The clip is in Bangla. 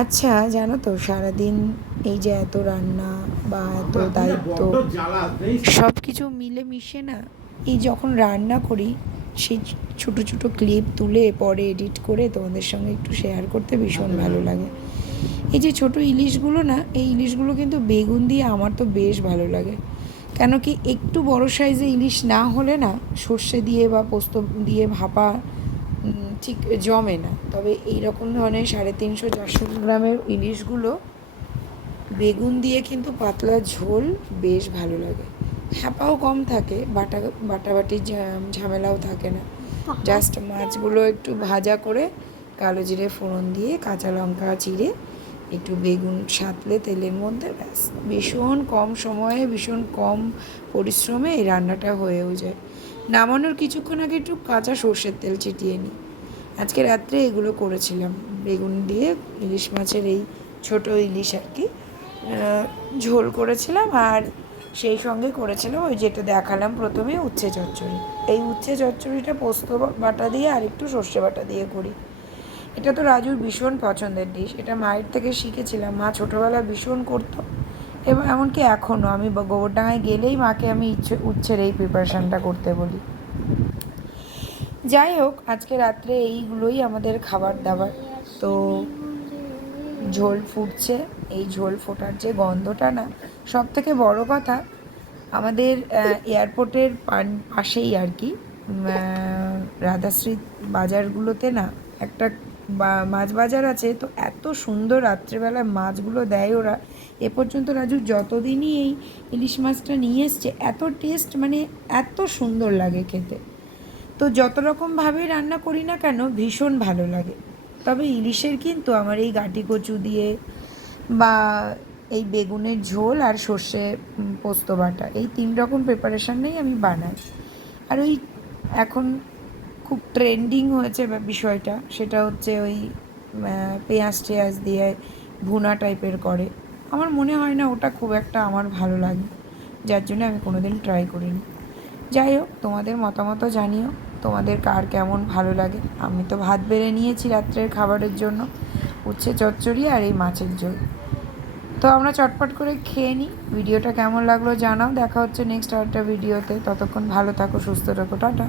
আচ্ছা, জানো তো সারাদিন এই যে এত রান্না বা এত দায়িত্ব সব কিছু মিলে মিশে না, এই যখন রান্না করি সেই ছোটো ছোটো ক্লিপ তুলে পরে এডিট করে তোমাদের সঙ্গে একটু শেয়ার করতে ভীষণ ভালো লাগে। এই যে ছোটো ইলিশগুলো না, এই ইলিশগুলো কিন্তু বেগুন দিয়ে আমার তো বেশ ভালো লাগে। কেন কি একটু বড় সাইজে ইলিশ না হলে না সর্ষে দিয়ে বা পোস্ত দিয়ে ভাপা ঠিক জমে না। তবে এই রকম ধরনের 350-400 গ্রামের ইলিশগুলো বেগুন দিয়ে কিন্তু পাতলা ঝোল বেশ ভালো লাগে। হ্যাপাও কম থাকে, বাটাবাটির ঝামেলাও থাকে না। জাস্ট মাছগুলো একটু ভাজা করে কালো জিরে ফোড়ন দিয়ে কাঁচা লঙ্কা চিড়ে একটু বেগুন সাঁতলে তেলের মধ্যে, ব্যাস ভীষণ কম সময়ে ভীষণ কম পরিশ্রমে এই রান্নাটা হয়েও যায়। নামানোর কিছুক্ষণ আগে একটু কাঁচা সর্ষের তেল ছিটিয়ে নিই। আজকে রাত্রে এগুলো করেছিলাম, বেগুন দিয়ে ইলিশ মাছের এই ছোটো ইলিশ আর কি ঝোল করেছিলাম। আর সেই সঙ্গে করেছিলাম ওই যেটা দেখালাম প্রথমে, উচ্ছে চচ্চড়ি। এই উচ্ছে চচ্চড়িটা পোস্ত বাটা দিয়ে আর একটু সর্ষে বাটা দিয়ে করি। এটা তো রাজুর ভীষণ পছন্দের ডিশ, এটা মায়ের থেকে শিখেছিলাম। মা ছোটোবেলায় ভীষণ করতো এবং এমনকি এখনও আমি গোবরডাঙায় গেলেই মাকে আমি উচ্ছের এই প্রিপারেশানটা করতে বলি। যাই হোক, আজকে রাত্রে এইগুলোই আমাদের খাবার দাবার। তো ঝোল ফুটছে, এই ঝোল ফোটার যে গন্ধটা না, সব থেকে বড় কথা আমাদের এয়ারপোর্টের পাশেই আর কি রাধাশ্রী বাজারগুলোতে না একটা মাছ বাজার আছে। তো এত সুন্দর রাত্রেবেলায় মাছগুলো দেয় ওরা। এ পর্যন্ত রাজু যতদিনই এই ইলিশ মাছটা নিয়ে এসছে এত টেস্ট, মানে এত সুন্দর লাগে খেতে। তো যত রকমভাবেই রান্না করি না কেন ভীষণ ভালো লাগে। তবে ইলিশের কিন্তু আমার এই গাঁটি কচু দিয়ে বা এই বেগুনের ঝোল আর সর্ষে পোস্ত বাটা, এই 3 রকম প্রিপারেশানেই আমি বানাই। আর ওই এখন খুব ট্রেন্ডিং হয়েছে বিষয়টা, সেটা হচ্ছে ওই পেঁয়াজ টেয়াজ দিয়ে ভুনা টাইপের করে। আমার মনে হয় না ওটা খুব একটা আমার ভালো লাগে, যার জন্য আমি কোনো দিন ট্রাই করিনি। যাই হোক, তোমাদের মতামতও জানিও, তোমাদের কার কেমন ভালো লাগে। আমি তো ভাত বেড়ে নিয়েছি রাত্রের খাবারের জন্য, উচ্ছে চচ্চড়ি আর এই মাছের ঝোল। তো আমরা চটপট করে খেয়ে নিই। ভিডিওটা কেমন লাগলো জানাও। দেখা হচ্ছে নেক্সট আরেকটা ভিডিওতে। ততক্ষণ ভালো থাকো, সুস্থ থাকো, টাটা।